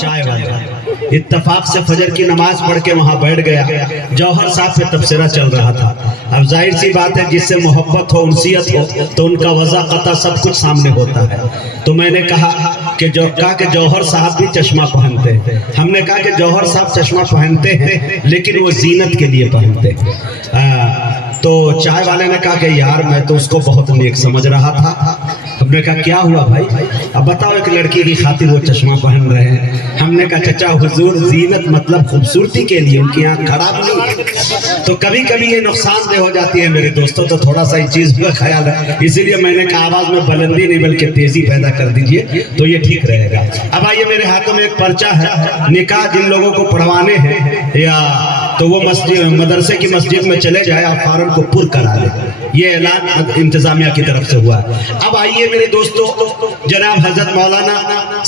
چائے والا اتفاق سے فجر کی نماز پڑھ کے وہاں بیٹھ گیا. جوہر صاحب پہ تبصرہ چل رہا تھا. اب ظاہر سی بات ہے جس سے محبت ہو انسیت ہو تو ان کا وضع قطع سب کچھ سامنے ہوتا ہے. تو میں نے کہا کہ جوہر صاحب بھی چشمہ پہنتے ہیں. ہم نے کہا کہ جوہر صاحب چشمہ پہنتے ہیں لیکن وہ زینت کے لیے پہنتے ہیں. تو چائے والے نے کہا کہ یار میں تو اس کو بہت نیک سمجھ رہا تھا. ہم نے کہا کیا ہوا بھائی؟ اب بتاؤ ایک لڑکی کی خاطر وہ چشمہ پہن رہے ہیں. ہم نے کہا چچا حضور زینت مطلب خوبصورتی کے لیے، ان کی آنکھ خراب نہیں ہے. تو کبھی کبھی یہ نقصان دہ ہو جاتی ہے میرے دوستوں، تو تھوڑا سا اس چیز کا خیال ہے. اسی لیے میں نے کہا آواز میں بلندی نہیں بلکہ تیزی پیدا کر دیجئے تو یہ ٹھیک رہے گا. اب آئیے میرے ہاتھوں میں ایک پرچہ ہے. نکاح جن لوگوں کو پڑھوانے ہیں یا تو وہ مدرسے کی مسجد میں چلے جائے اور فارم کو پر کرا لے. یہ اعلان انتظامیہ کی طرف سے ہوا ہے. اب آئیے میرے دوستو، جناب حضرت مولانا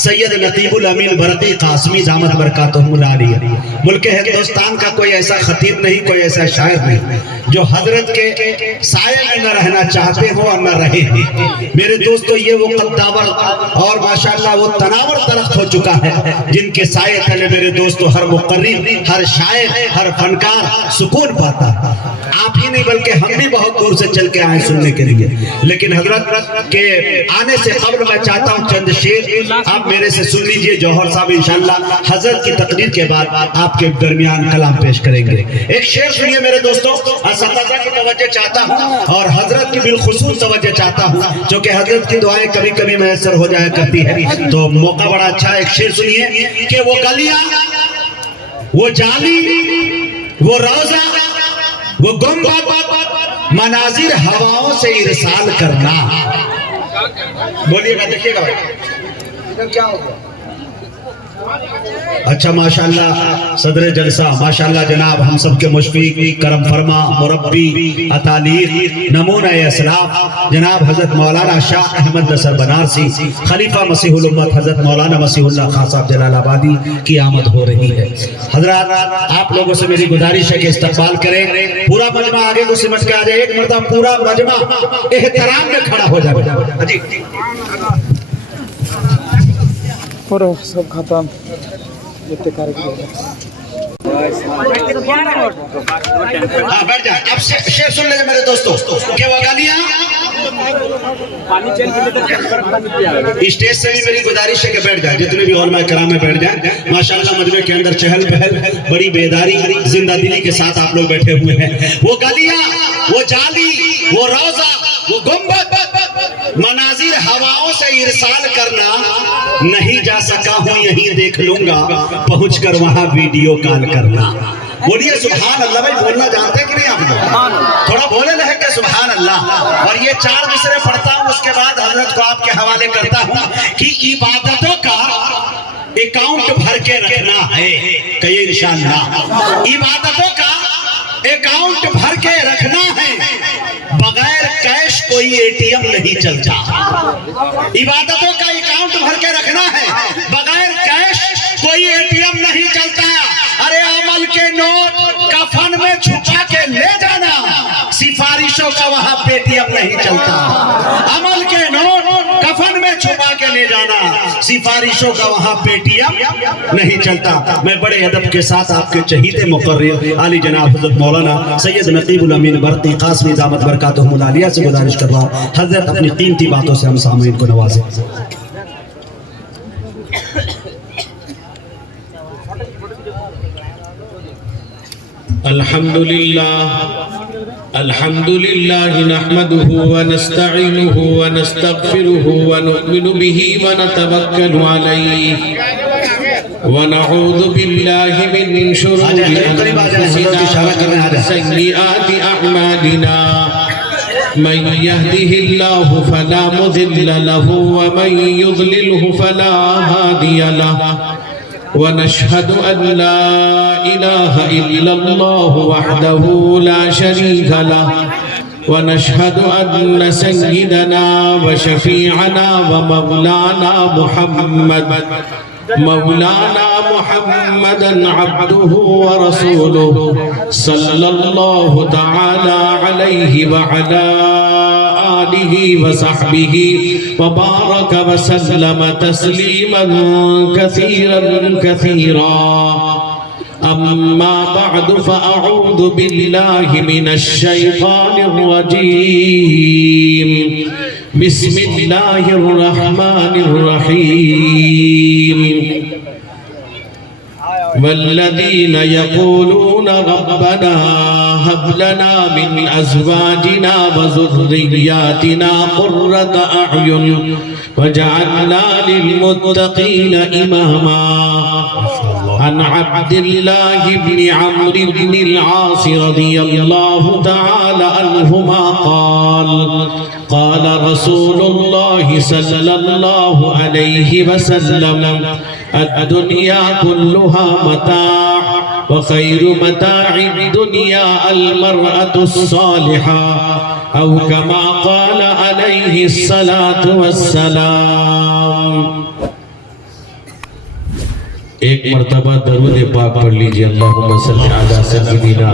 سید نقیب الامین برقی قاسمی دامت برکاتہم العالیہ، ملک ہندوستان کا کوئی ایسا خطیب نہیں، کوئی ایسا شاعر نہیں جو حضرت کے سائے میں نہ رہنا چاہتے ہو اور نہ رہے ہیں. میرے دوستو یہ وہ قداور اور ماشاءاللہ وہ تناور درخت ہو چکا ہے جن کے سائے تلے میرے دوستو ہر مقرر، ہر شاعر، ہر فنکار سکون پاتا ہے. آپ ہی نہیں بلکہ ہم بھی بہت دور سے چل کے آئے سننے کے لیے. لیکن حضرت کے آنے سے قبل میں چاہتا ہوں چند شعر آپ میرے سے سن لیجئے. جوہر صاحب انشاءاللہ حضرت کی تقریر کے بعد آپ کے درمیان کلام پیش کریں گے. ایک شعر سنیے میرے دوستو. اساتذہ کی توجہ چاہتا ہوں اور حضرت کی بالخصوص توجہ چاہتا ہوں، جو کہ حضرت کی دعائیں کبھی کبھی میسر ہو جایا کرتی ہے تو موقع بڑا اچھا. ایک شعر سنیے کہ وہ گلیاں، وہ جالی، وہ روزہ، وہ گنبد، مناظر ہواؤں سے ارسال کرنا. بولیے گا، دیکھیے گا بھائی ادھر کیا ہوگا. اچھا ماشاءاللہ صدر جلسہ، ماشاءاللہ جناب ہم سب کے مشفیق، کرم فرما، مربی، اتالیق، نمونہ اسلاف جناب حضرت مولانا شاہ احمد نصر بنارسی، خلیفہ مسیح الامت حضرت مولانا مسیح اللہ خان صاحب جلال آبادی کی آمد ہو رہی ہے. حضرات آپ لوگوں سے میری گزارش ہے کہ استقبال کریں. پورا مجمع آگے کو سمٹ کے آ جائے. ایک مرتبہ پورا مجمع احترام میں کھڑا ہو جائے. سب ختم بیٹھ جائیں. اب شعر سن لیں میرے دوستو کہ وہ گالیاں. اسٹیج سے بھی میری گزارش ہے کہ بیٹھ جائیں، جتنے بھی علماء کرام میں بیٹھ جائیں. ماشاءاللہ مجمع کے اندر چہل پہل، بڑی بیداری، زندہ دلی کے ساتھ آپ لوگ بیٹھے ہوئے ہیں. وہ گالیاں، وہ جالی، وہ روزہ، وہ گنبد، مناظر ہواؤں سے ارسال کرنا. نہیں جا سکا ہوں یہیں دیکھ لوں گا، پہنچ کر وہاں ویڈیو کال کرنا. بولیے سبحان اللہ. بھائی بولنا جانتے ہیں کہ نہیں آپ لوگ؟ تھوڑا بولے لہے کہ سبحان اللہ. اور یہ 4 مصرے پڑھتا ہوں، اس کے بعد حضرت کو آپ کے حوالے کرتا ہوں کہ عبادتوں کا اکاؤنٹ بھر کے رکھنا ہے. کہیے انشاءاللہ عبادتوں کا اکاؤنٹ بھر کے رکھنا ہے. بغیر کیش کوئی اے ٹی ایم نہیں چلتا. عبادتوں کا اکاؤنٹ بھر کے رکھنا ہے. بغیر کیش کوئی اے ٹی ایم نہیں چلتا. ارے عمل کے نوٹ کفن میں چھپا کے لے جانا، سفارشوں کا وہاں پے ٹی ایم نہیں چلتا. عمل کے نوٹ کفن میں چھپا کے لے جانا، سفارشوں کا وہاں پے ٹی ایم نہیں چلتا. میں بڑے ادب کے ساتھ آپ کے چہیتے مقرر عالی جناب حضرت مولانا سید نقیب الامین برقی قاسمی دامت برکاتہم العالیہ سے گزارش کر رہا ہوں حضرت اپنی قیمتی باتوں سے ہم سامعین کو نوازیں. الحمد لله نحمده ونستعينه ونستغفره ونؤمن به ونتوكل عليه ونعوذ بالله من شرور أنفسنا وسيئات أعمالنا. من يهده الله فلا مضل له ومن يضلله فلا هادي له. ونشهد أن لا إله إلا الله وحده لا شريك له. ونشهد أن سيدنا وشفيعنا ومولانا محمدا عبده ورسوله صلى الله تعالى عليه وعلى آلہ وصحبہ وبارک وسلم تسلیما کثیرا کثیرا اما بعد فاعوذ باللہ من الشیطان الرجیم بسم اللہ الرحمن الرحیم والذین یقولون ربنا هب لنا من ازواجنا وذرياتنا قرة اعین وجعلنا للمتقین اماما عن عبد الله بن عمرو بن العاص رضي الله تعالى عنهما قال رسول الله صلى الله عليه وسلم الدنيا كلها متاع وخير متاع الدنيا المرأة الصالحة أو كما قال عليه الصلاة والسلام. ایک مرتبہ درود پاک پڑھ لیجئے. اللہم صلی علی سیدنا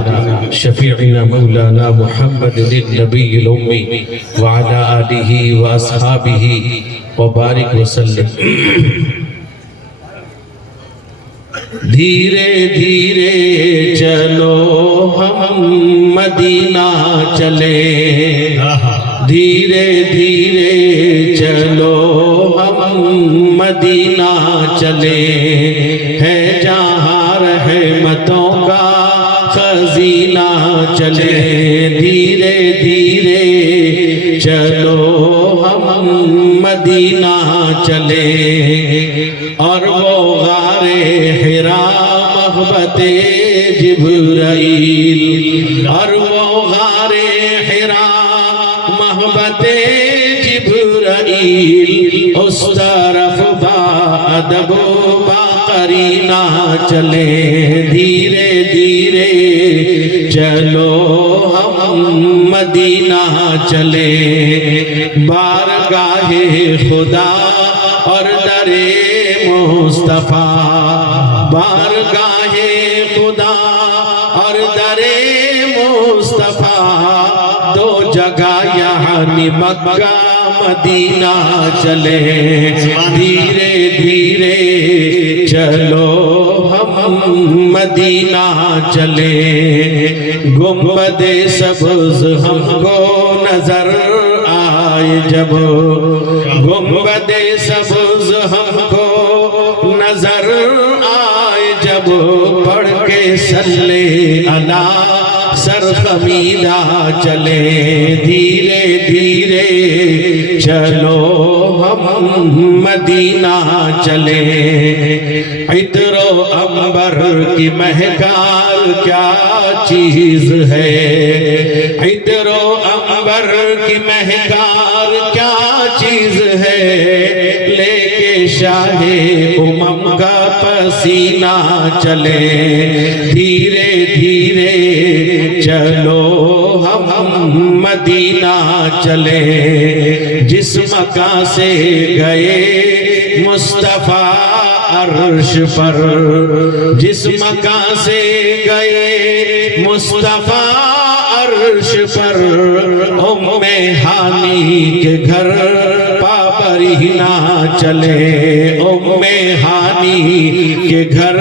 شفیعنا مولانا محمد النبی الامی وعلی آلہ واصحابہ وبارک وسلم. دھیرے دھیرے چلو ہم مدینہ چلے دھیرے دھیرے چلو ہم مدینہ چلے ہے جہاں رحمتوں کا خزینہ چلے دھیرے دھیرے چلو ہم مدینہ چلے اور وہ غار حرا محبت جبرائیل اور وہ غار حرا محبت جبرائیل اس طرف با ادب و با قرینہ چلے دھیرے دھیرے چلو ہم مدینہ چلے بارگاہ خدا اور در مصطفیٰ بارگاہ خدا اور در مصطفیٰ دو جگہ یعنی مکہ مدینہ چلے دھیرے دھیرے چلو ہم مدینہ چلے گنبد سبز ہم کو نظر آئے جب گنبد سبز ہم کو نظر آئے جب پڑھ کے صلی اللہ سر خمیدہ چلے دھیرے دھیرے چلو ہم مدینہ چلے عطر و عنبر کی مہکار کیا چیز ہے عطر و عنبر کی مہکار کیا چیز ہے لے کے شاہ امم کا پسینہ چلے دھیرے دھیرے چلو ہم مدینہ چلے جس مکان سے گئے مصطفیٰ عرش پر جس مکان سے گئے مصطفیٰ عرش پر ام ہانی کے گھر پابرہنہ چلے ام ہانی کے گھر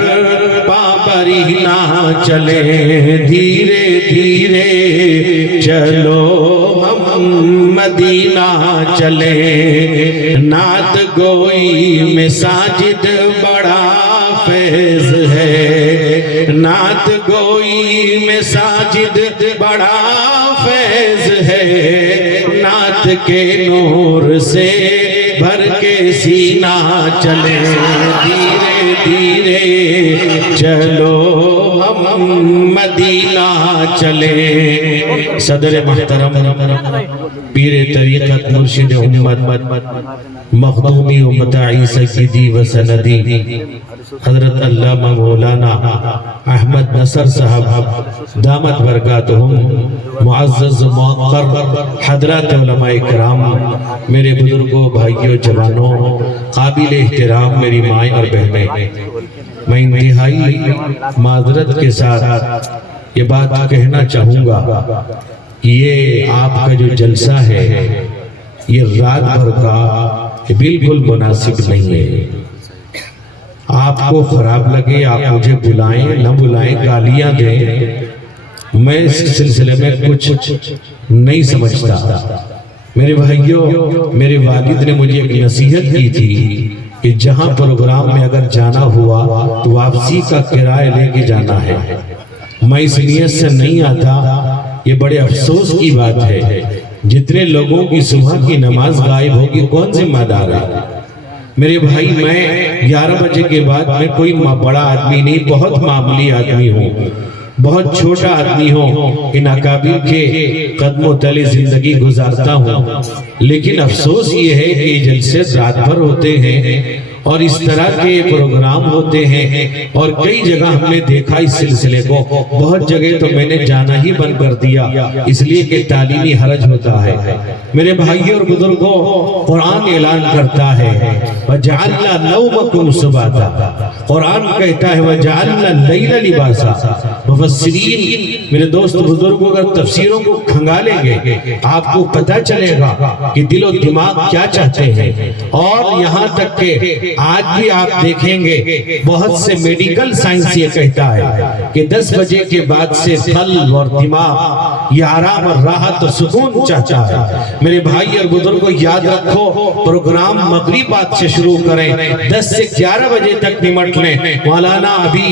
پابرہنہ چلے دھیرے دھیرے چلو ہم مدینہ چلے نعت گوئی میں ساجد بڑا فیض ہے نعت گوئی میں ساجد بڑا فیض ہے نعت کے نور سے بھر کے سینہ چلے دھیرے دھیرے چلو ہم مدینہ چلے. صدر محترم پیر طریقت مرشد امت مخدومی امت عیسی سیدی و سندی حضرت علامہ مولانا احمد نصر صاحب دامت برکاتہم معزز موقر حضرات علماء اکرام میرے بزرگوں بھائیوں جوانوں قابل احترام میری مائیں اور بہنیں میں انتہائی معذرت کے ساتھ یہ بات کہنا چاہوں گا کہ یہ آپ کا جو جلسہ ہے یہ رات بھر کا بالکل مناسب نہیں ہے۔ آپ کو خراب لگے آپ مجھے بلائیں نہ بلائیں، گالیاں دیں، میں اس سلسلے میں کچھ نہیں سمجھتا۔ میرے بھائیوں، میرے والد نے مجھے ایک نصیحت کی تھی کہ جہاں پروگرام میں اگر جانا ہوا تو واپسی کا کرایہ لے کے جانا ہے۔ میں اس نیت سے نہیں آتا، یہ بڑے افسوس کی بات ہے۔ جتنے لوگوں کی صبح کی نماز غائب ہوگی کون ذمہ دار ہے؟ میرے بھائی، میں 11 بجے کے بعد میں کوئی بڑا آدمی نہیں، بہت معمولی آدمی ہوں، بہت چھوٹا آدمی ہوں، ان اکابر کے قدموں تلے زندگی گزارتا ہوں۔ لیکن افسوس یہ ہے کہ یہ جلسے رات بھر ہوتے ہیں اور اس طرح کے پروگرام ہوتے ہیں، اور کئی جگہ ہم نے دیکھا اس سلسلے کو، بہت جگہ تو میں نے جانا ہی بند کر دیا اس لیے کہ تعلیمی حرج ہوتا ہے۔ میرے بھائیوں اور بزرگوں، قرآن اعلان کرتا ہے وَجَعَلْنَا نَوْمَكُمْ سُبَاتًا، قرآن کہتا ہے وَجَعَلْنَا اللَّيْلَ لِبَاسًا۔ مفسرین میرے دوست بزرگوں اگر تفسیروں کو کھنگالیں گے آپ کو پتہ چلے گا کہ دل و دماغ کیا چاہتے ہیں۔ اور یہاں تک کہ آج بھی آپ دیکھیں گے بہت سے میڈیکل سائنس یہ کہتا ہے کہ 10 بجے کے بعد سے قلب اور دماغ یہ آرام اور راحت اور سکون چاہتا ہے۔ میرے بھائی اور بزرگوں یاد رکھو، پروگرام مغرب بعد سے شروع کریں، 10 سے 11 بجے تک نمٹ لیں۔ مولانا ابھی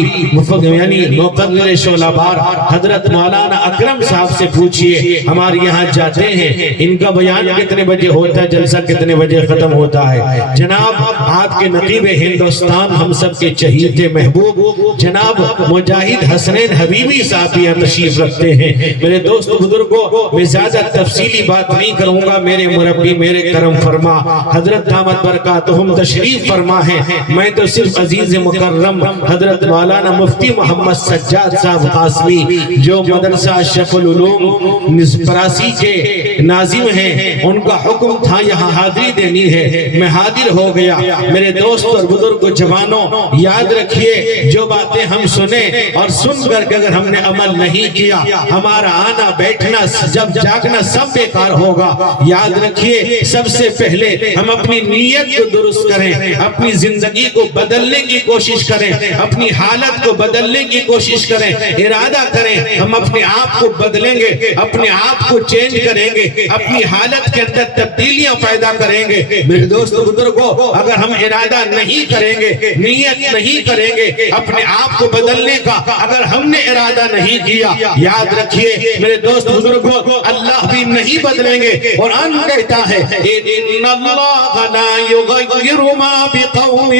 یعنی مقرر شعلہ بار حضرت مولانا اکرم صاحب سے پوچھئے، ہمارے یہاں جاتے ہیں، ان کا بیان کتنے بجے ہوتا ہے، جلسہ کتنے بجے ختم ہوتا ہے؟ جناب آپ کے نقیب ہندوستان، ہم سب کے چہیتے محبوب جناب مجاہد حسنین حبیبی صاحب یہاں تشریف رکھتے ہیں۔ میرے دوست بزرگوں، میں زیادہ تفصیلی بات نہیں کروں گا، میرے مربی میرے کرم فرما حضرت دامت برکاتہم تشریف فرما ہے۔ میں تو صرف عزیز مکرم حضرت مولانا مفتی محمد سجاد صاحب قاسمی جو مدرسہ اشرف العلوم پراسی کے ناظم ہیں، ان کا حکم تھا یہاں حاضری دینی ہے، میں حاضر ہو گیا۔ میرے دوست اور بزرگ جوانوں، یاد رکھیے جو باتیں ہم سنیں اور سن کر کے اگر ہم نے عمل نہیں کیا، ہمارا آنا بیٹھنا جب جاگنا سب بیکار ہوگا۔ یاد رکھیے سب سے پہلے ہم اپنی نیت کو درست کریں، اپنی زندگی کو بدلنے کی کوشش کریں، اپنی حالت کو بدلنے کی کوشش کریں، ارادہ کریں ہم اپنے آپ کو بدلیں گے، اپنے آپ کو چینج کریں گے، اپنی حالت کے اندر تبدیلیاں پیدا کریں گے۔ میرے دوست بزرگوں، اگر ہم ارادہ نہیں کریں گے، نیت نہیں کریں گے اپنے آپ کو بدلنے کا، اگر ہم نے ارادہ نہیں کیا، یاد رکھیے میرے دوست بزرگوں اللہ بھی نہیں بدلیں گے۔ قرآن کہتا ہے اِنَّ اللَّهَ لَا يُغَيِّرُ مَا بِقَوْمٍ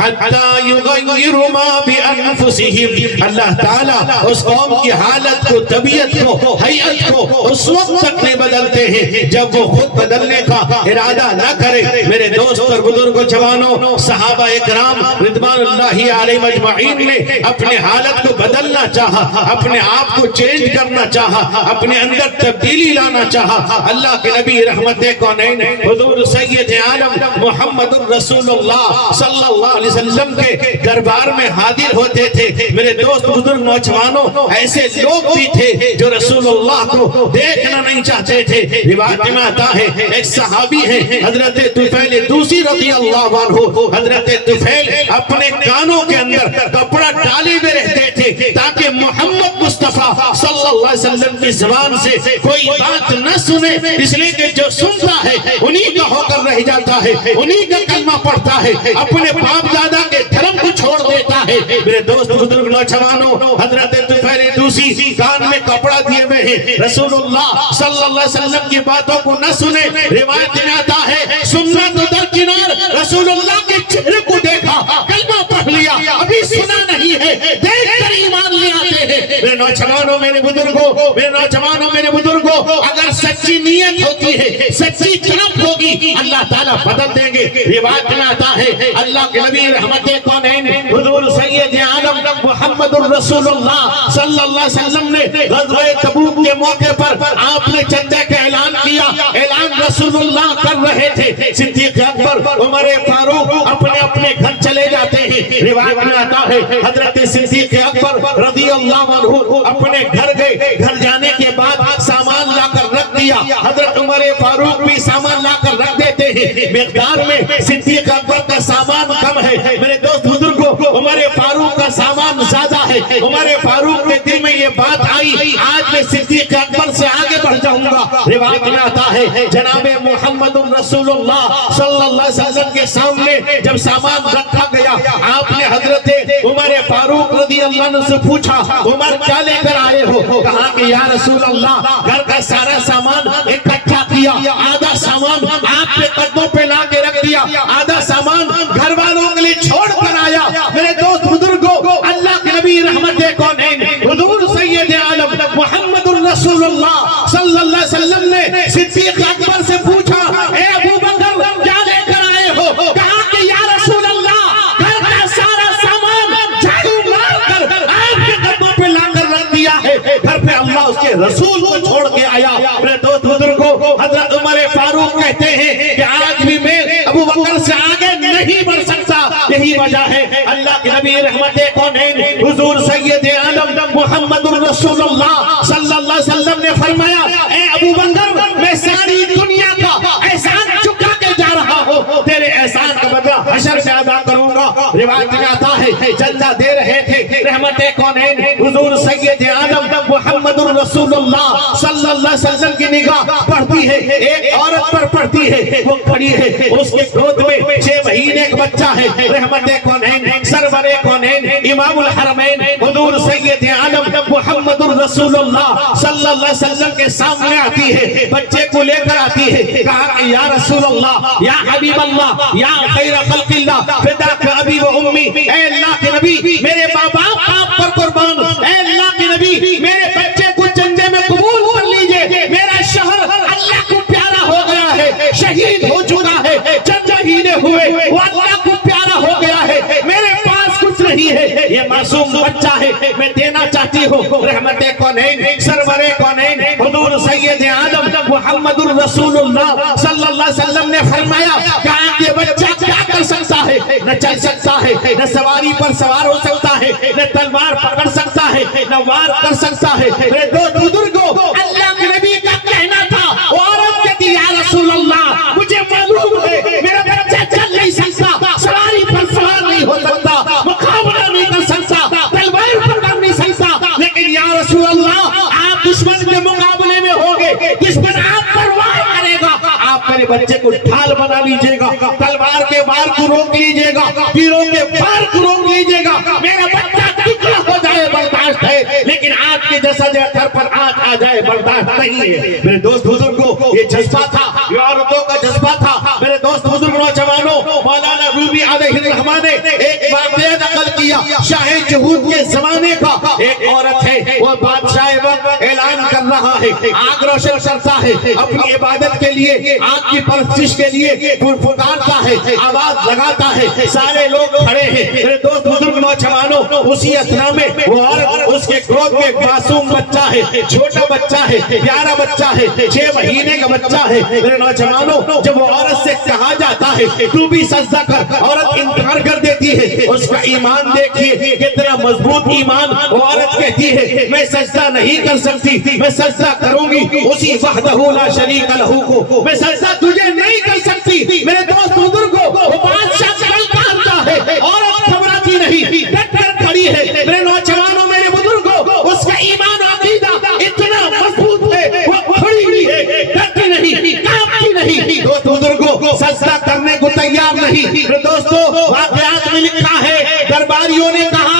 حَتَّى يُغَيِّرُ مَا بِأَنفُسِهِمْ، اللہ تعالیٰ اس قوم کی حالت کو، طبیعت کو، حیات کو اس وقت تک نہیں بدلتے ہیں جب وہ خود بدلنے کا ارادہ نہ کرے۔ میرے دوست اور بزرگوں جوانوں، صحابہ اکرام رضوان اللہ علیہ مجمعین نے اپنے حالت کو بدلنا چاہا، اپنے آپ کو چینج کرنا چاہا، اپنے اندر تبدیلی لانا چاہا۔ اللہ کے نبی رحمت کونین حضور سید عالم محمد رسول اللہ صلی اللہ علیہ وسلم کے دربار میں حاضر ہوتے تھے۔ میرے دوست بزرگ نوجوانوں، ایسے لوگ بھی تھے جو رسول اللہ کو دیکھنا نہیں چاہتے تھے۔ روایت میں آتا ہے ایک صحابی ہیں حضرت طفیل دوسی رضی اللہ عنہ، حضرت طفیل اپنے کانوں کے اندر کپڑا ڈالے ہوئے رہتے تھے تاکہ محمد مصطفیٰ صلی اللہ علیہ وسلم کی زبان سے کوئی بات نہ سنے، اس لیے کہ جو سنتا ہے انہی کا ہو کر رہ جاتا ہے، انہی کا کلمہ پڑھتا ہے، اپنے باپ دادا کے دھرم کو چھوڑ دیتا ہے۔ میرے دوست بزرگ نوجوانوں، حضرت طفیل دوسی کان میں کپڑا دیے ہوئے ہیں، رسول اللہ صلی اللہ علیہ وسلم کی باتوں کو نہ سنے۔ روایت میں آتا ہے سننا تو درکنار، رسول اللہ کے چہرے کو دیکھا، کلمہ پڑھ لیا، ابھی سنا نہیں ہے، دیکھ کر ایمان لے آتے ہیں۔ میرے نوجوانوں، میرے بزرگوں، میرے نوجوانوں، میرے بزرگوں، اگر سچی نیت ہوتی ہے، سچی طلب ہوگی، اللہ تعالیٰ بدل دیں گے۔ روایت میں آتا ہے اللہ کے نبی رحمت کونین حضور سید عالم محمد الرسول اللہ صلی اللہ علیہ وسلم نے غزوہ تبوک کے موقع پر آپ نے چندے کا اعلان کیا، اعلان رسول اللہ کر رہے تھے۔ صدیق اکبر، عمر فاروق اپنے اپنے گھر چلے جاتے ہیں۔ روایت میں آتا ہے حضرت صدیق اکبر رضی اللہ عنہ اپنے گھر گئے، گھر جانے کے بعد سامان لا کر رکھ دیا. حضرت عمر فاروق بھی سامان لا کر رکھ دیتے ہیں, مقدار میں صدیق اکبر کا سامان کم ہے. میرے دوست بزرگوں, عمر فاروق کا سامان زیادہ ہے. عمر فاروق کے دل میں یہ بات آئی, آج میں صدیق اکبر سے آگے بڑھ جاؤں گا. روایت میں آتا ہے جناب محمد رسول اللہ صلی اللہ علیہ وسلم کے سامنے جب سامان رکھا گیا, آپ نے حضرت عمر فاروق رضی اللہ عنہ سے پوچھا, عمر کیا لے کر آئے ہو؟ کہا کہ یا رسول اللہ, گھر کا سارا سامان اکٹھا کیا, آدھا سامان آپ کے قدموں پہ لا کے رکھ دیا, آدھا سامان گھر والوں کے لیے چھوڑ کر آیا. میرے دوست بزرگوں, اللہ کے نبی رحمت کونین حضور سید عالم محمد الرسول اللہ صلی اللہ علیہ وسلم نے صدیق اکبر سے پوچھا, اے ابو بکر کیا لے کر آئے ہو؟ کہا کہ یا رسول اللہ, گھر کا سارا سامان جھاڑو مار کر آپ کے قدموں پہ لا کر رکھ دیا ہے. گھر پہ اللہ اس کے رسول کو چھوڑ کے آیا. میرے دوست بزرگوں, حضرت عمر فاروق کہتے ہیں کہ آج بھی میں ابو بکر سے آگے نہیں بڑھ سکتا. یہی وجہ ہے اللہ کے نبی رحمت کونین حضور سید عالم محمد الرسول اللہ صلی اللہ علیہ وسلم نے فرمایا, اے ابو بکر, میں ساری دنیا کا احسان چکا کے جا رہا ہوں, تیرے احسان کا بدلہ حشر میں ادا کروں گا. روایت میں آتا ہے جلدہ دے رہے تھے رحمت کونین حضور سید عالم محمد الرسول اللہ صلی اللہ علیہ وسلم کی نگاہ پڑتی ہے, ایک عورت پر پڑتی ہے. وہ کھڑی ہے, اس کے گود میں 6 مہینے کا بچہ ہے. رحمت کونین سرور کونین امام الحرمین حضور سید عالم محمد الرسول اللہ صلی اللہ علیہ وسلم کے سامنے آتی ہے, بچے کو لے کر آتی ہے. کہا کہ یا رسول اللہ, یا حبیب اللہ, یا خیر خلق اللہ, فداک ابی و امی, اے اللہ کے نبی میرے باپ آپ پر قربان, اے اللہ کے نبی میرے بچے کو جنجے میں قبول کر لیجئے. میرا شوہر اللہ کو پیارا ہو گیا ہے, شہید ہو چکا ہے, چند مہینے ہوئے وہ اللہ کو پیارا ہو گیا ہے, میرے پاس کچھ نہیں ہے, یہ معصوم بچہ ہے, میں دینا چاہتی ہوں. رحمت کونین سرور کونین حضور سید عالم محمد الرسول اللہ صلی اللہ علیہ وسلم نے فرمایا کہ یہ بچہ کیا کر سکتا ہے؟ نہ چل سکتا ہے, نہ سواری پر سوار ہو سکتا ہے, نہ تلوار پکڑ سکتا ہے, نہ وار کر سکتا ہے. میرے دو بزرگوں, اللہ کے نبی کا کہنا تھا, عورت کہتی یا رسول اللہ مجھے معلوم ہے میرا بچہ چل نہیں سکتا, سواری پر سوار نہیں ہو سکتا, مقابلہ نہیں کر سکتا, تلوار پکڑ نہیں سکتا, لیکن یا رسول اللہ آپ دشمن کے مقابلے میں ہوگے, دشمن آپ پر وار کرے گا, آپ میرے بچے کو ڈھال بنا لیجئے گا, تلوار کے وار کو روک لیجئے گا, تیروں کے وار کو روک لیجئے گا, میرا بچہ ٹکڑا ہو جائے برداشت ہے, لیکن آپ کے جیسا گھر پر آگ آ جائے برداشت نہیں ہے. میرے دوست بزرگوں, یہ جذبہ تھا, یہ عورتوں کا جذبہ تھا. میرے دوست بزرگ نوجوانوں, مولانا رومی علیہ الرحمہ نے ایک واقعہ نقل کیا شاہ جہود کے زمانے کا. ایک عورت ہے, وہ بادشاہ وقت اعلان کر رہا ہے, آگ روشن کرتا ہے, اپنی عبادت کے لیے, آگ کی پرستش کے لیے پکارتا ہے, آواز لگاتا ہے, سارے لوگ کھڑے ہیں. میرے دوست بزرگ نوجوانوں, اسی اثنا میں وہ عورت, اس کے گود میں ایک معصوم بچہ ہے, چھوٹا بچہ ہے, پیارا بچہ ہے, 6 مہینے کا بچہ ہے. میرے نوجوانوں, جب وہ عورت سے کہا جاتا ہے تو بھی سجدہ کر, عورت انکار کر دیتی ہے. اس کا ایمان دیکھیے کتنا مضبوط ایمان. وہ عورت کہتی ہے میں سجدہ نہیں کر سکتی, میں سجدہ کروں گی اسی وحدہ لا شریک لہ کو, میں سجدہ تجھے نہیں کر سکتی. میرے دوست بزرگوں, وہ بادشاہ چل کہتا ہے, عورت گھبراتی نہیں, ڈٹ کر کھڑی ہے. میرے نوجوانوں, میرے بزرگوں, اس کا ایمان عقیدہ اتنا مضبوط ہے, وہ کھڑی ہوئی ہے, ڈرتی نہیں, کانپتی نہیں. دوست بزرگوں, سجدہ کرنے کو تیار نہیں. میرے دوستوں, واقعات میں لکھا ہے درباریوں نے کہا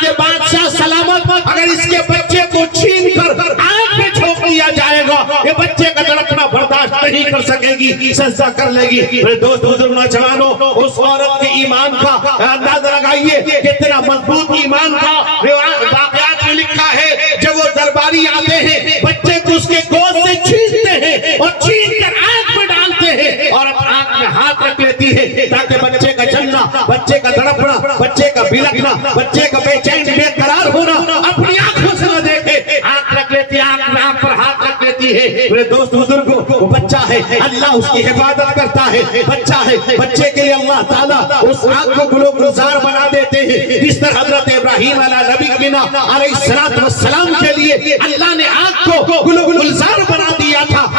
کہ بادشاہ سلامت, اگر اس کے بچے کو چھین کر آگ میں جھونک دیا جائے گا, یہ بچے کا تڑپنا برداشت نہیں کر سکے گی, سجدہ کر لے گی. میرے دوست بزرگ نوجوانوں, اس عورت کے ایمان کا اندازہ لگائیے کتنا مضبوط ایمان تھا. واقعات میں لکھا ہے جب وہ درباری آتے ہیں, بچے کو اس کے گود سے چھینتے ہیں اور چھین کر آگ میں ڈالتے ہیں, اور آگ میں ہاتھ رکھ لیتی ہے تاکہ بچے کا چلنا, بچے کا تڑپنا, بچے کا بلکنا, بچے کا بے چین بے قرار ہونا اپنی آنکھوں سے نہ دیکھے. آنکھ رکھ لیتی ہے, آنکھ پر ہاتھ رکھ لیتی ہے. میرے دوست بزرگوں, وہ بچہ ہے, اللہ اس کی حفاظت کرتا ہے, بچہ ہے, بچے کے لیے اللہ تعالیٰ اس آگ کو گلو گلزار بنا دیتے ہیں. جس طرح حضرت ابراہیم علیہ نبی بنا علیہ السلام کے لیے اللہ نے آگ کو گلو گلزار بنا دیا تھا,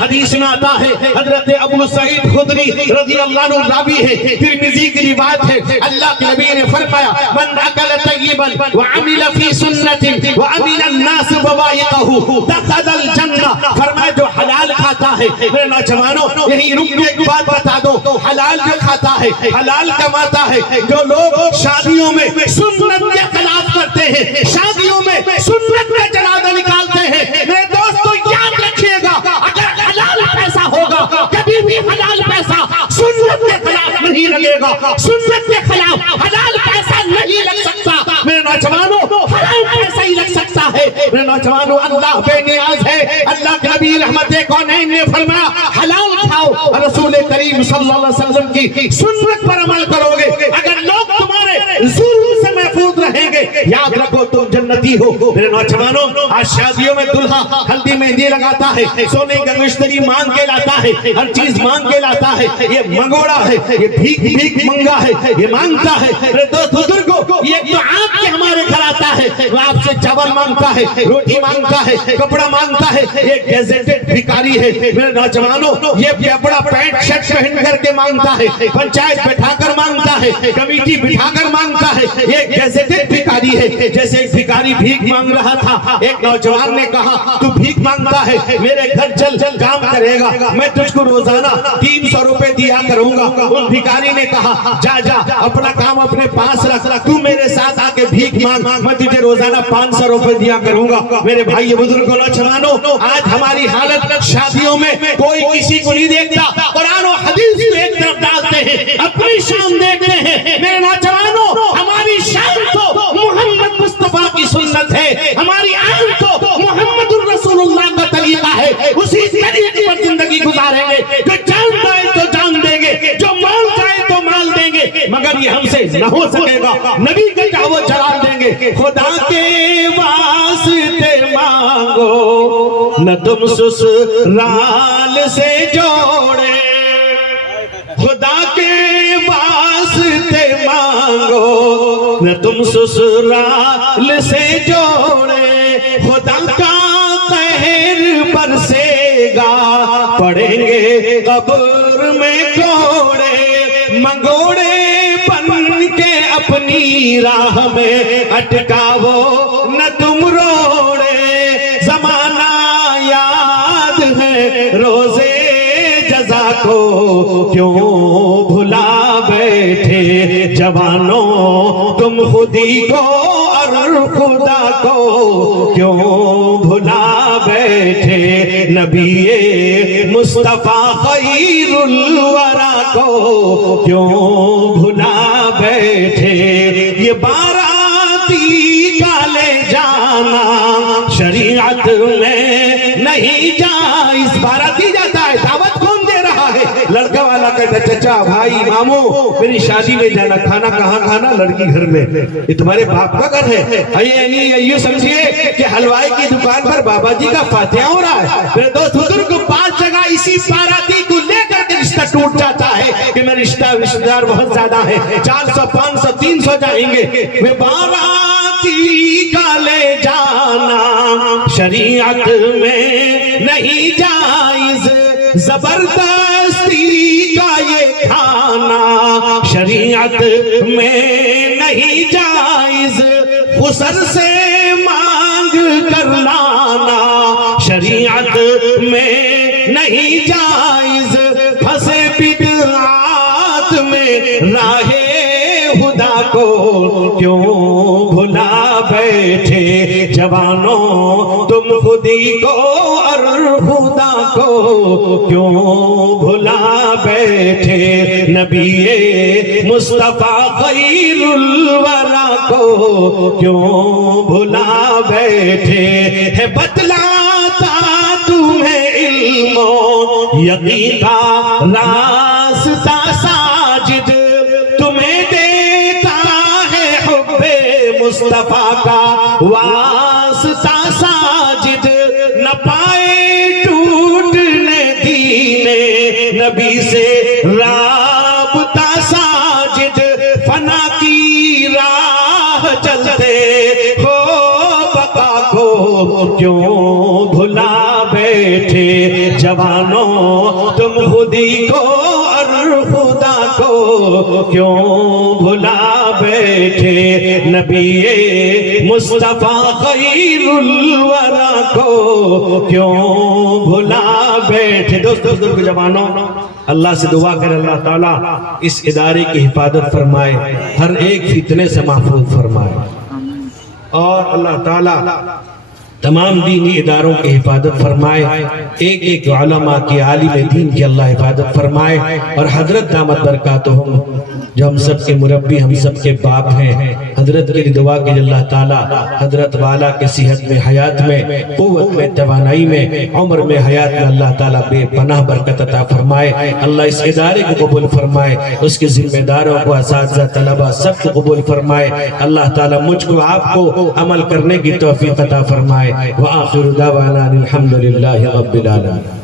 حدیث میں آتا ہے حضرت ابو سعید خدری رضی اللہ عنہ راوی ہے، ترمذی کی روایت ہے، اللہ کے نبی نے فرمایا من اکل طیبا وعمل فی سنت وعمل الناس بوائقہ دخل الجنہ، فرمایا جو حلال کھاتا ہے، میرے نوجوانوں یہی رک کے ایک بات بتا دو، حلال جو کھاتا ہے حلال کماتا ہے، جو لوگ شادیوں میں سنت کے خلاف کرتے ہیں، شادیوں میں سنت کا جنازہ نکالتے ہیں، میرے دوستو یاد رکھیے گا اگر حلال پیسہ ہوگا کبھی بھی حلال پیسہ سنت کے خلاف نہیں لگے گا، سنت کے خلاف حلال پیسہ نہیں لگ سکتا، میرے نوجوانوں حلال پیسہ ہی لگ سکتا ہے، میرے نوجوانوں اللہ بے نیاز ہے، اللہ کے نبی رحمت کونین نے فرمایا حلال کھاؤ، رسول کریم صلی اللہ علیہ وسلم کی سنت پر عمل کرو گے، اگر لوگ تمہارے ظلم سے محفوظ رہیں گے یاد رکھو تم جنتی ہو، میرے نوجوانوں آج شادیوں میں دلہا ہلدی مہندی لگاتا ہے، سونے کا مشتری مانگ کے لاتا ہے، ہر چیز مانگ کے لاتا ہے، یہ منگوڑا ہے، یہ بھیک منگا ہے، یہ مانگتا ہے، میرے دوست بزرگوں یہ تو آپ کے ہمارے گھر آتا ہے، وہ آپ سے چاول مانگتا ہے، روٹی مانگتا ہے، کپڑا مانگتا ہے، یہ گیزیٹڈ بھکاری ہے، میرے نوجوانوں یہ کپڑا پینٹ شرٹ پہن کر کے مانگتا ہے، پنچایت بٹھا کر مانگتا ہے، کمیٹی بٹھا کر مانگتا ہے، یہ گیزیٹڈ بھکاری ہے، جیسے ایک بھکاری بھیک مانگ رہا تھا، ایک نوجوان نے کہا تو بھیک مانگتا ہے میرے گھر چل کام کرے گا، میں تجھ کو روزانہ 300 روپے دیا کروں گا، ان بھکاری نے کہا جا اپنا کام اپنے پاس رکھ، تو میرے ساتھ آ کے بھیک مانگ، میں تجھے روزانہ 500 روپے دیا کروں گا، میرے بھائی بزرگوں نوجوانوں آج ہماری حالت شادیوں میں کوئی کسی کو نہیں دیکھتا، قرآن و حدیث کو ایک طرف ڈالتے ہیں، اپنی شان دیکھتے ہیں، میرے نوجوانوں ہماری شان تو محمد مصطفیٰ کی سنت ہے، ہماری آن تو محمد الرسول اللہ کا طریقہ ہے، اسی طریقے پر زندگی گزاریں گے، جو جان جائے تو جان دیں گے، جو مال جائے تو مال دیں گے، مگر یہ ہم سے نہ ہو سکے گا، نبی کا چاہو جلال دیں گے، خدا کے واسطے مانگو نہ تم سسرال سے جوڑے، خدا کے واسطے مانگو نہ تم سسرال سے جوڑے، خدا کا قہر برسے گا پڑیں گے قبر میں کوڑے، منگوڑے بن کے اپنی راہ میں اٹکاؤ نہ تم روڑے، زمانہ یاد ہے روزے جزا کو کیوں بھلا بیٹھے، جوانوں تم خودی کو اور خدا کو کیوں بھلا بیٹھے، نبی مصطفیٰ خیر الورا کو کیوں بھلا بیٹھے، یہ باراتی کا لے جانا شریعت میں نہیں جائز، باراتی جاتا ہے دعوت کون دے رہا ہے، لڑکا والا کہتا ہے چچا بھائی ماموں میری شادی میں جانا، کھانا کہاں کھانا، لڑکی گھر میں، یہ تمہارے باپ کا گھر ہے، یہ سمجھئے کہ حلوائی کی دکان پر بابا جی کا فاتحہ ہو رہا ہے، میرے دوست بزرگ کو 5 جگہ اسی باراتی کو لے کر کے رشتہ ٹوٹ جاتا ہے کہ میں رشتہ دار بہت زیادہ ہے، 400 500 300 جائیں گے، میں باراتی کا لے جانا شریعت میں نہیں جائز، زبردستی کا یہ کھانا شریعت میں نہیں جائز، خسر سے مانگ کر لانا شریعت میں نہیں جائز، پھنسے بدعات میں راہ خدا کو کیوں بھلا بیٹھے، جوانوں تم خودی کو اور خدا کو کیوں بھلا بیٹھے، نبی مصطفیٰ خیر الورا کو کیوں بھلا بیٹھے، ہے بتلاتا تمہیں علم و یقین کا راستہ ساجد، تمہیں دیتا ہے حب مصطفیٰ کا واسطہ ساجد، نہ پائے ٹوٹنے دین نبی سے رابطہ ساجد، فنا کی راہ چلتے ہو بقا کو کیوں بھلا بیٹھے، جوان تم خودی کو اور خدا کو کیوں بھلا بیٹھے نبی مصطفیٰ خیر الورا کو کیوں بھلا بیٹھے۔ دوست بزرگ جوانوں، اللہ سے دعا کرے اللہ تعالیٰ اس ادارے کی حفاظت فرمائے، ہر ایک فتنے سے محفوظ فرمائے، اور اللہ تعالیٰ تمام دینی اداروں کی حفاظت فرمائے، ایک ایک علماء کی عالم دین کی اللہ حفاظت فرمائے، اور حضرت دامت برکاتہم جو ہم سب کے مربی، ہم سب کے باپ ہیں، حضرت کے لیے دعا کہ اللہ تعالیٰ حضرت والا کے صحت میں، حیات میں، قوت میں، توانائی میں، عمر میں، حیات میں اللہ تعالیٰ بے پناہ برکت عطا فرمائے۔ اللہ اس ادارے کو قبول فرمائے، اس کے ذمہ داروں کو، اساتذہ، طلبہ سب کو قبول فرمائے۔ اللہ تعالیٰ مجھ کو، آپ کو عمل کرنے کی توفیق عطا فرمائے۔ وآخر دعوانا الحمد للہ رب العالمین۔